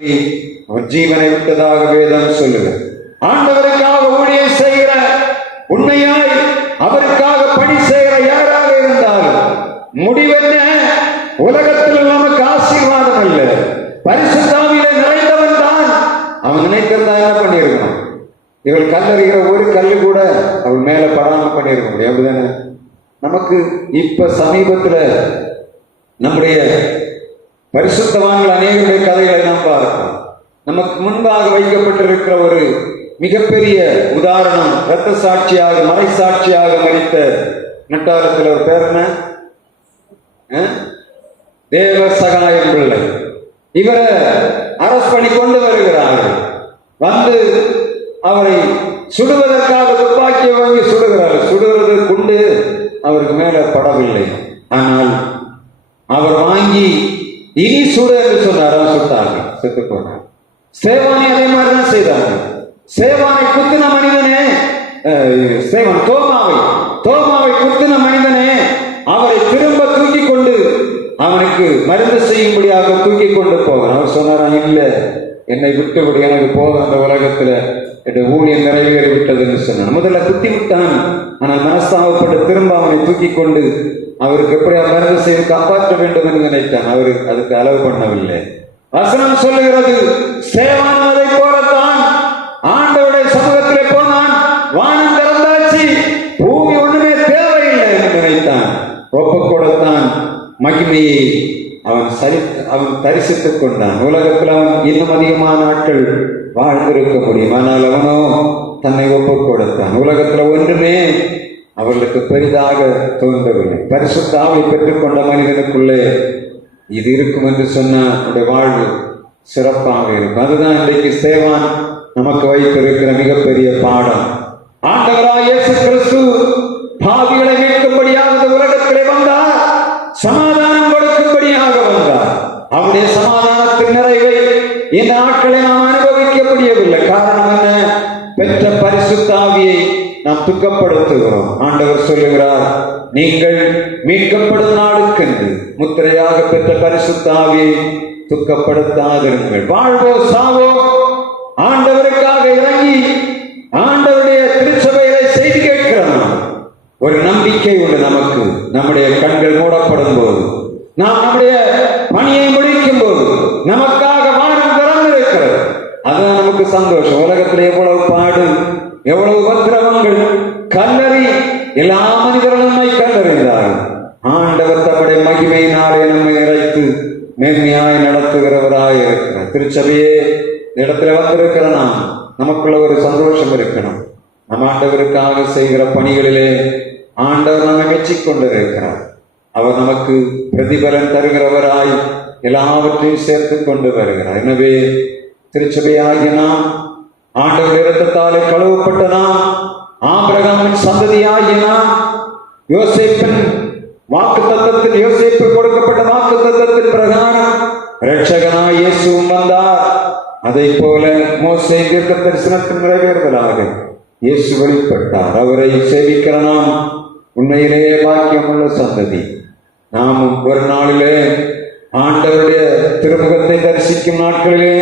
அவர் ஜீவனை விட்டதாக வேதம் சொல்லுகிறது. ஆண்டவருக்காக ஊழியம் செய்கிற, உண்மையாய் அவருக்காக பணி செய்கிற யாராக இருந்தாலும் முடிவென்ன? உலகத்தில் நமக்கு ஆசீர்வாதம் அல்ல, பரிசுத்த ஆவியிலே நிறைந்தவன் தான். அவன் நினைக்கிறதா என்ன பண்ணியிருக்கணும்? இவள் கல்லறிகிற ஒரு கல்லு கூட அவள் மேல படாம பண்ணியிருக்க முடியும். அப்படிதானே? நமக்கு இப்ப சமீபத்துல நம்முடைய பரிசுத்தவான்கள் அநேகருடைய கதைகளை நாம் பார்க்கிறோம். நமக்கு முன்பாக வைக்கப்பட்டிருக்கிற ஒரு மிகப்பெரிய உதாரணம், இரத்த சாட்சியாக மறை சாட்சியாக மரித்த நட்டாரத்தில் ஒரு பேர் என்ன? தேவ சகாயம் பிள்ளை. இவரை அரசு பண்ணி கொண்டு வருகிறார்கள். வந்து அவரை சுடுவதற்காக துப்பாக்கியை வாங்கி சுடுகிறார்கள். சுடுவது குண்டு அவருக்கு மேல படவில்லை. ஆனால் அவர் வாங்கி இனி சுடு என்று சொன்னார். சுட்டார்கள், செத்து போனார். சேவானை அதே மாதிரிதான் செய்தார்கள். சேவானை குத்தின மனிதனே, சேவன் தோமாவை குத்தின மனிதனே, அவரை திரும்ப தூக்கி கொண்டு அவனுக்கு மருந்து செய்யும்படியாக தூக்கி கொண்டு போகிறான். அவர் சொன்னாரான், இல்ல, என்னை விட்டுவிடு, எனக்கு போதும், அந்த உலகத்துல என் ஊழியம் நிறைவேறி விட்டதுன்னு சொன்னான். முதல்ல குத்தி விட்டான். ஆனால் மனஸ்தாபப்பட்டு திரும்ப அவனை தூக்கி கொண்டு அவருக்கு எப்படியா மருந்து செய்து காப்பாற்ற வேண்டும் என்று நினைத்தான். அவரு அதுக்கு அளவு பண்ணவில்லை. வசனம் சொல்லுகிறது, சேவானதை போலத்தான் ஆண்டவருடைய சமூகத்திலே போனான். வானம் திறந்தாச்சு, பூமி ஒண்ணுமே தேவையில்லை என்று நினைத்தான். ஒப்பு கொடுத்தான். மகிமையை அவன் தரிசித்துக் கொண்டான். உலகத்தில் அவன் இன்னும் அதிகமான நாட்கள் வாழ்ந்திருக்க முடியும். ஆனால் அவனோ தன்னை ஒப்பு கொடுத்தான். உலகத்துல ஒன்றுமே அவர்களுக்கு பெரிதாக தோன்றவில்லை. பரிசுத்த ஆவியை பெற்றுக்கொண்ட மனிதனுக்குள்ளே இது இருக்கும் என்று சொன்ன அந்த வாழ்வு சிறப்பாக இருக்கும். அதுதான் இன்றைக்கு சேவான் நமக்கு வைத்திருக்கிற மிகப்பெரிய பாடம். ஆண்டவராய் இயேசு கிறிஸ்து பாவிகளை மீட்கும்படியாக இந்த உலகத்திலே வந்தார், சமாதானம் கொடுக்கும்படியாக வந்தார். அவருடைய சமாதானத்தின் நிறைவை இந்த நாட்களை நாம் அனுபவிக்க முடியவில்லை. காரணம் என்ன? பெற்ற பரிசுத்த ஆவியை நாம் துக்கப்படுத்துகிறோம். ஆண்டவர் சொல்லுகிறார், நீங்கள் மீட்கப்படும் நாளுக்கென்று முத்திரையாக பெற்ற பரிசுத்த ஆவியை துக்கப்படுத்தாதிருங்கள். வாழ்வோ சாவோ ஆண்டவருக்காக இறங்கி ஆண்டவருடைய திருச்சபைகளை செய்தி கேட்கிறோம். ஒரு நம்பிக்கை உண்டு நமக்கு. நம்முடைய கண்கள் மூடப்படும் போது, நாம் நம்முடைய பணியை முடிக்கும் போது நமக்காக வானம் திறந்திருக்கிறது. அதுதான் நமக்கு சந்தோஷம். உலகத்தில் எவ்வளவு பாடு, எவ்வளவு உபத்திரவங்கள், கல்லறி எல்லா மனிதர்களும் நம்மை கல்லறிந்தார்கள். ஆண்டவர் தம்முடைய மகிமையினாலே நம்மை இறைத்து மேன்மையாய் நடத்துகிறவராய் இருக்கிறார். திருச்சபையே இடத்துல வந்திருக்கிற நாம் நமக்குள்ள ஒரு சந்தோஷம் இருக்கணும். நம் ஆண்டவருக்காக செய்கிற பணிகளிலே ஆண்டவர் நம்மை மெச்சிக் கொண்டிருக்கிறார். அவர் நமக்கு பிரதிபலன் தருகிறவராய் எல்லாவற்றையும் சேர்த்து கொண்டு வருகிறார். எனவே திருச்சபையாகிய நாம், ஆண்டவர் இரத்தத்தாலே கழுவப்பட்ட நாம், ஆபிரகாமின் சந்ததியாகிய நாம், யோசேப்பின் வாக்கு தத்தத்தில், யோசேப்பு கொடுக்கப்பட்ட வாக்கு தத்தத்தின் பிரகாரம் இரட்சகனாய் இயேசுவும் வந்தார். அதை போல மோசே தீர்க்க தரிசனத்தின் நிறைவேறுதலாக இயேசு வெளிப்பட்டார். அவரை சேவிக்கிற நாம் உண்மையிலேயே பாக்கியமுள்ள சந்ததி. நாமும் ஒரு நாளிலே ஆண்டவருடைய திருமுகத்தை தரிசிக்கும் நாட்களிலே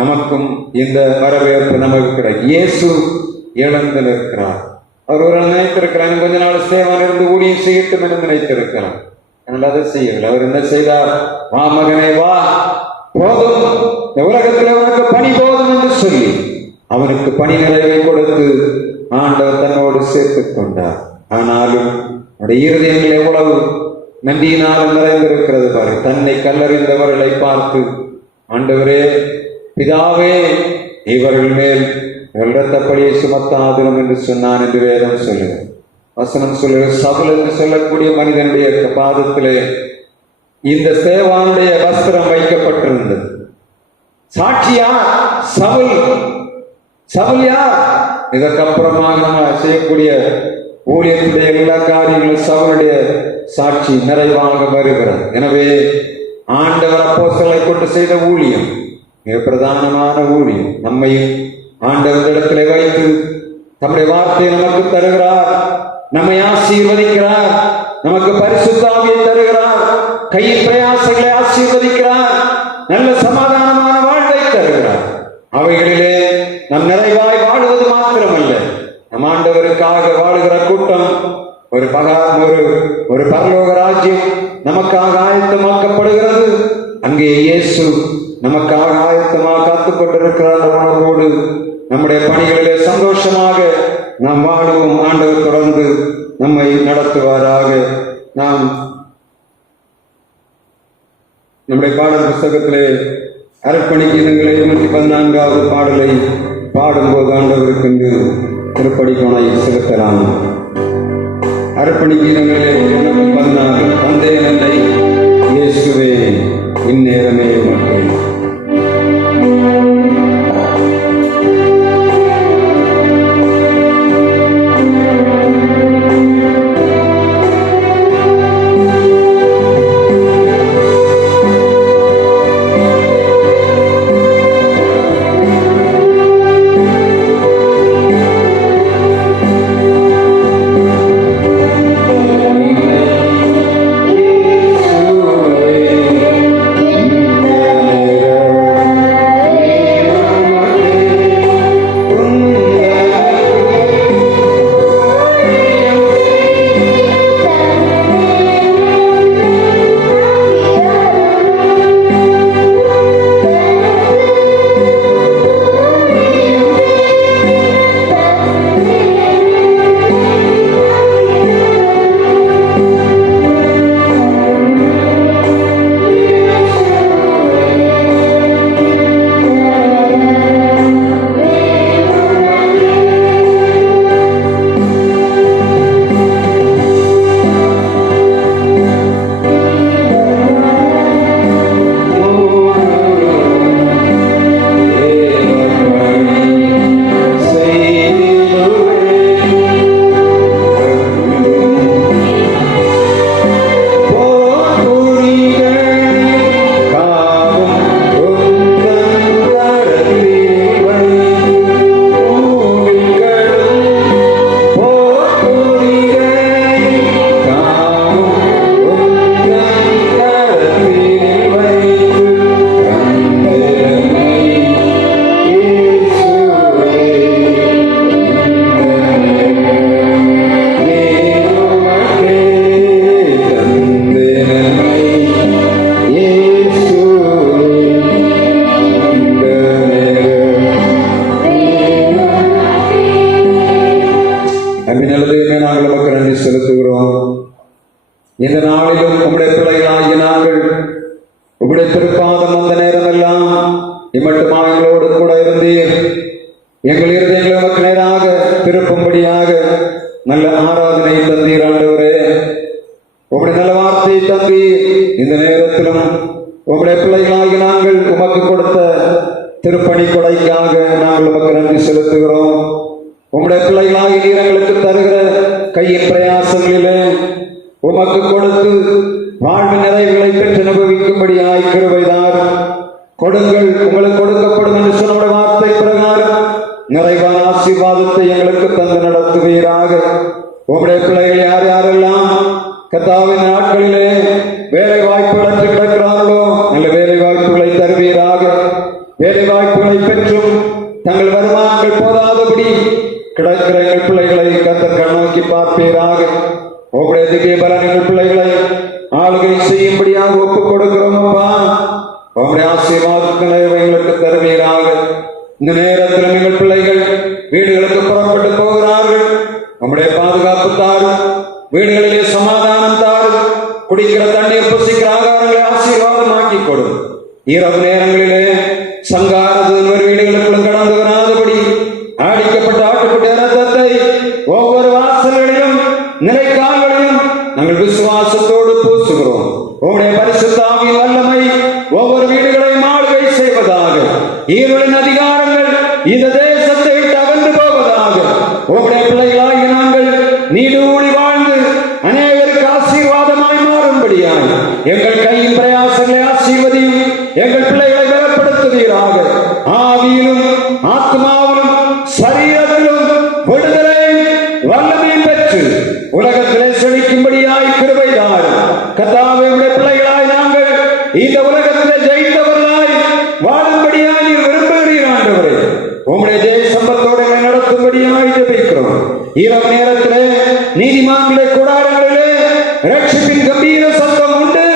நமக்கும் இந்த வரவேற்பு நமக்கு கிடைக்கும். இயேசு எழுந்து நிற்கிறார். அவர் ஒரு நினைத்திருக்கிறார், கொஞ்ச நாள் சேவன் இருந்து ஊழியம் செய்யட்டும் என்று நினைத்திருக்கிறார். ஆனால் அதை செய்யவில்லை. அவர் என்ன செய்தார்? வா மகனே வா, போதும், இந்த உலகத்தில் உனக்கு பணி போதும் என்று சொல்லி அவனுக்கு பணி நிறைவை கொடுத்து ஆண்டவர் தன்னோடு சேர்த்துக் கொண்டார். ஆனாலும் அவருடைய இருதயங்கள் எவ்வளவு நன்றியினாலும் நிறைந்திருக்கிறது பாரு. தன்னை கல்லறிந்தவர்களை பார்த்து, ஆண்டவரே, பிதாவே, இவர்கள் மேல் இரத்தப்படியை சுமத்தாதிரும் என்று சொன்னான் என்று வேதம் சொல்லுங்க. வசனம் சொல்லுங்க. சவுல் என்று சொல்லக்கூடிய மனிதனுடைய பாதத்திலே இந்த சேவானுடைய வஸ்திரம் வைக்கப்பட்டிருந்தது. சாட்சியா சவுல். சவுல் யார்? இதற்கப்புறமாக நம்ம செய்யக்கூடிய ஊழியத்துடைய எல்லா காரியங்களும் சவுளுடைய சாட்சி நிறைவாக வருகிறது. எனவே ஆண்டவர் அப்போஸ்தலரை கொண்டு செய்த ஊழியம் மிக பிரதானமான ஊழியம். நம்மையும் ஆண்டவரிடத்திலே வைத்து நம்முடைய வார்த்தையை நமக்கு தருகிறார், நம்மை ஆசீர்வதிக்கிறார், நமக்கு பரிசுத்த ஆவியை தருகிறார், கையின் பிரயாசங்களை ஆசீர்வதிக்கிறார், நல்ல சமாதானமான வாழ்வை அவைகளிலே நம் நிறைவாய் வாழுவது மாத்திரமல்ல, நம் ஆண்டவருக்காக வாழுகிற கூட்டம் ஒரு பரலோக ராஜ்யம் நமக்காக ஆயத்தமாக்கப்படுகிறது. அங்கே இயேசு நமக்காக ஆயத்தமாக காத்துக்கொண்டிருக்கிறார். உணர்வோடு நம்முடைய பணிகளிலே சந்தோஷமாக நாம் வாழுவோம். ஆண்டவர் தொடர்ந்து நம்மை நடத்துவாராக. நாம் நம்முடைய பாடல் புஸ்தகத்திலே அர்ப்பணிக்கீதங்களை 114வது பாடலை பாடும்போது ஆண்டவருக்கு திருப்படிக்கோணை செலுத்தலாம். அர்ப்பணிக்கீதங்களிலே 114 தந்தை நன்னை இயேசுவே இந்நேரமே மக்கள். இந்த நாளிலும் உம்முடைய பிள்ளைகளாகிய நாங்கள் உம்முடைய திருப்பாதம் அந்த நேரமெல்லாம் இம்மட்டுமா எங்களோடு கூட இருந்தீர். எங்கள் இருதயங்களை உமக்கு நேராக திருப்பும்படியாக நல்ல ஆராதனை தந்தீர். ஆண்டவரே, உம்முடைய நல்ல வார்த்தையை தந்தீர். இந்த நேரத்திலும் உம்முடைய பிள்ளைகளாகி நாங்கள் உமக்கு கொடுத்த திருப்பணி கொடைக்காக நாங்கள் உமக்கு நன்றி செலுத்துகிறோம். உம்முடைய பிள்ளைகளாகி நீர் எங்களுக்கு தருகிற கையின் பிரயாசங்களிலே உமக்கு கொடுத்து வாழ்வு நிறைவுகளை பெற்று அனுபவிக்கும்படியாய் கிருபைதார். கொடுங்கள், உங்களுக்கு கொடுக்கப்படும் என்று சொன்ன வார்த்தை பிரகாரம் நிறைவான ஆசீர்வாதத்தை எங்களுக்கு தந்து நடத்துவீராக. உம்முடைய பிள்ளைகள் யார் யாரெல்லாம் கர்த்தாவின் நாட்களிலே வேலை வாய்ப்புகளற்று கிடக்கிறார்களோ நல்ல வேலை வாய்ப்புகளை தருவீராக. வேலை வாய்ப்புகளை பெற்றும் தங்கள் வருமானங்கள் போதாதபடி கிடக்கிற எங்கள் பிள்ளைகளை கர்த்தர் கண்ணோக்கி பார்ப்பீராக. உங்களுடைய திவ்ய பலன் எங்கள் பிள்ளைகளை ஆளுகை செய்யும்படியாக ஒப்புக் கொடுக்கிறோம். அப்பா, உங்களுடைய ஆசீர்வாதங்களை எங்களுக்கு தருவீராக. இந்த நேரத்தில் எங்கள் பிள்ளைகள் வீடுகளுக்கு புறப்பட்டு போகிறார்கள். நம்முடைய பாதுகாப்பு தாரும், வீடுகளிலே சமாதானம் தாரும், குடிக்கிற தண்ணீர் புசிக்கிற ஆகாரங்களை ஆசீர்வாதமாக்கி கொடும். இரவு நேரங்களிலே சங்காரது வீடுகளுக்குள் கடந்து வராதபடி அடிக்கப்பட்ட ஆட்டுக்குட்டி ரத்தத்தை ஒவ்வொரு வாசல்களிலும் நிறைக்கால்களிலும் நாங்கள் விசுவாசத்தோடு பூசுகிறோம். உங்களுடைய பரிசுத்த ஆவியின் வல்லமை ஒவ்வொரு வீடுகளையும் ஆளுகை செய்வதாக. இருளின் அதிகாரங்கள் இந்த தேசத்தை விட்டு அகன்று போவதாக. உங்களுடைய பிள்ளைகளாகி நாங்கள் நீடூழி வாழ்ந்து அநேகருக்கு ஆசீர்வாதமாய் மாறும்படியாய் எங்கள் கையின் பிரயாசங்களை ஆசீர்வதியும். எங்கள் பிள்ளைகளை பலப்படுத்துவீராக. ஆவியிலும் ஆத்மாவிலும் சரீரத்திலும் விடுதலை வல்லமையும் பெற்று உலகத்திலே செழிக்கும்படியாய் கிருபைதார். கர்த்தாவே, உம்முடைய பிள்ளைகளாய் நாங்கள் இந்த உலகத்திலே ஜெயித்தவர்களாய் வாழும்படியாய் நீர் விரும்புகிறீர். ஆண்டவரே, இரவு நேரத்திலே நீதிமான்களை கூடாரங்களிலே ரட்சிப்பின் கம்பீர சத்தம் உண்டு.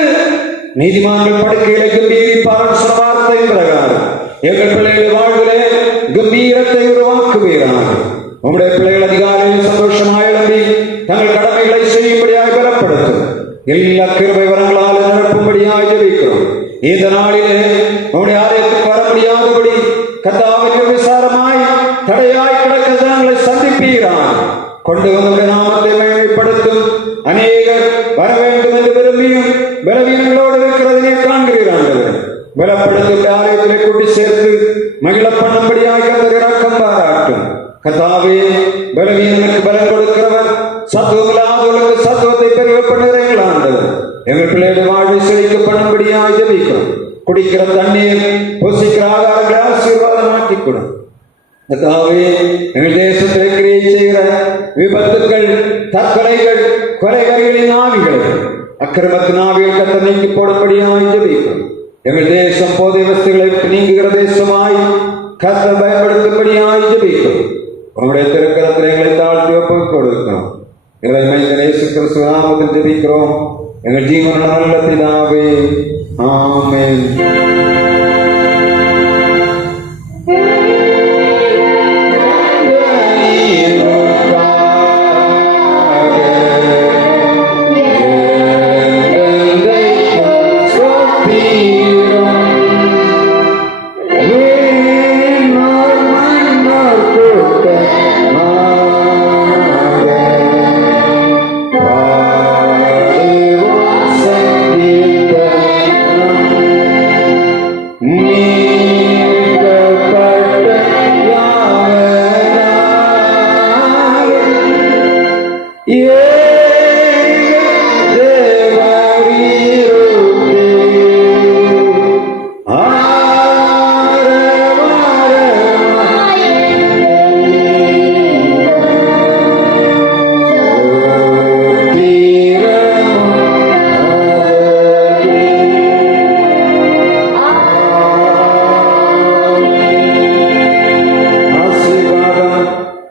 நீதிமான்கள் படுக்கையிலே கம்பீரிப்பார் சொன்ன வார்த்தை பிரகாரம் எங்கள் பிள்ளைகள் வாழ்விலே கம்பீரத்தை உருவாக்குவீராக. உங்களுடைய பிள்ளைகள் அதிகாலையில் சந்தோஷமாய் எழும்பி தங்கள் கடமைகளை செய்யும்படியாக பலப்படுத்தும். எல்லா கிருபை வரங்களால் நிரப்பும்படியாக ஜெபிக்கிறோம். இந்த நாளிலே உங்களுடைய ஆலயத்துக்கு வர முடியாதபடி கர்த்தாவே விசாரமாய் தடையாய் கிடக்கிற ஜனங்களை சந்திப்பீராக. கொண்டு வந்து நாமத்தை மேன்மைப்படுத்தும் அநேகர் வர வேண்டும் என்று விரும்பியும் பலவீனங்களோடு இருக்கிறதை காண்கிறீர்கள். பலப்படுத்தும் ஆலயத்திலே கூட்டி சேர்த்து மகிழ பண்ணும்படியாக இரக்கம் பாராட்டும். கர்த்தாவே, பலவீனனுக்கு பலம் கொடுக்கிறவர், சத்துவமில்லாதவர்களுக்கு சத்துவத்தை பெருக பண்ணுகிறீர்கள் ஆண்டவர். எங்கள் பிள்ளைகளுடைய வாழ்வை செழிக்க பண்ணும்படியாக ஜெபிக்கிறோம். குடிக்கிற தண்ணீர், புசிக்கிற ஆகாரங்களை ஆசீர்வாதமாக்கி கொடும். கர்த்தாவே, எங்கள் தேசத்தில் கிரியை செய்கிற விபத்துக்கள், தற்கொலைகள், கொலைகளின் ஆவிகள், அக்கிரமத்தின் ஆவிகள் கர்த்தர் நீக்கி போடும்படியாக ஜெபிக்கிறோம். எங்கள் தேசம் போதை வஸ்துகளை நீங்குகிற தேசமாய் கர்த்தர் பயன்படுத்தும்படியாக ஜெபிக்கிறோம். உங்களுடைய திருக்கரத்தில் எங்களை தாழ்த்தி ஒப்புக் கொடுக்கிறோம். இறைமைந்தன் இயேசு கிறிஸ்து நாமத்தில் ஜெபிக்கிறோம் எங்கள் ஜீவன நல்ல பிதாவே, ஆமென்.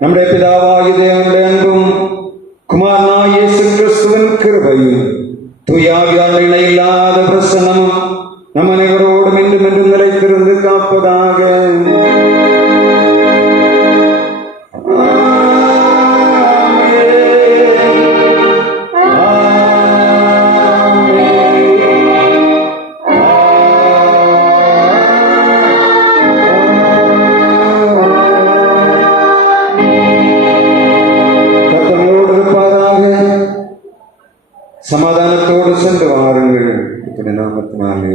நம்முடைய பிதாவாகிய தேவனுடைய அன்பும் குமாரனாகிய இயேசு கிறிஸ்துவின் கிருபையும் தூயாவியால் இணையில்லாத பிரசன்னமும் நம் அனைவரோடும் என்றும் என்றும் நிலைத்திருந்து காப்பதாக. சமாதானத்தோடு சென்று வாருங்கள். இப்படி நாமத்தினாலே